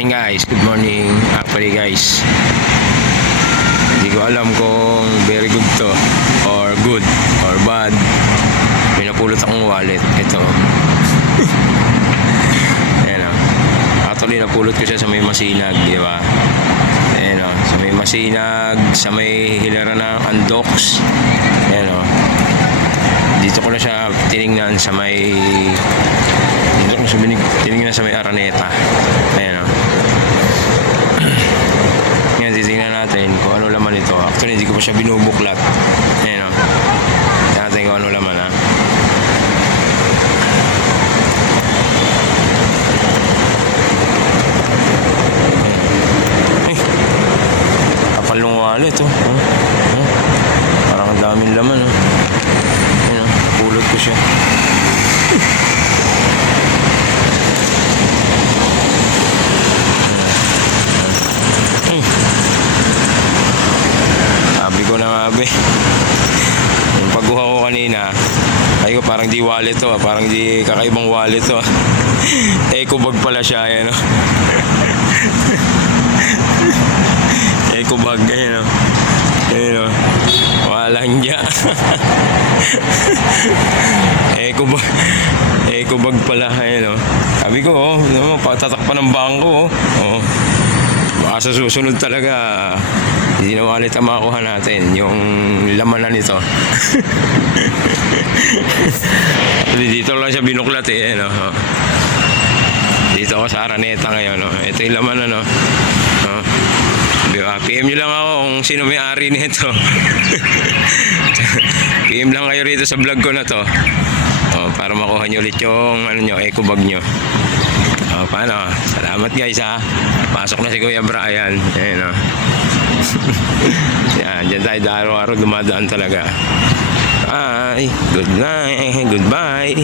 morning guys, good morning. Actually guys, hindi ko alam kung very good to or good or bad. May napulot akong wallet. Ito. Ayan o. Actually napulot ko siya sa may Masinag, di ba? Ayan o, sa may Masinag, sa may Hilaran ng Andox. Ayan o. Dito ko na siya tinignan sa may tinignan sa may Araneta. Ayan o. Ngayon titignan natin kung ano laman ito. Actually hindi ko pa siya binubuklat. Ayan o. Tignan natin kung ano laman ha. Kapal ng wallet oh. Parang ang daming laman oh. Ayan o. Pulot ko siya. Sabi ko na nga be, yung pagkuha ko kanina, ay ko parang di wallet to, parang di kakaibang wallet to. Eco bag pala siya, ayan o. Eco bag, ayan o. Ayan o. Walang niya. Eco bag pala, ayan o. Sabi ko, oh, patatakpan ng bangko, oh. Baka sa susunod talaga, hindi na wallet ang makakuha natin, yung laman na nito. Dito lang siya binuklat eh, no? Dito ako sa Araneta ngayon, no? Ito yung laman, ano? No? PM nyo lang ako kung sino may-ari nito. PM lang kayo rito sa vlog ko na to. Para makuha nyo ulit yung ano nyo, eco bag nyo. Paano? Salamat guys ha. Pasok na si Kuya Brian. Ayan o. Yan, dyan tayo araw-araw dumadaan talaga. Bye. Good night. Goodbye.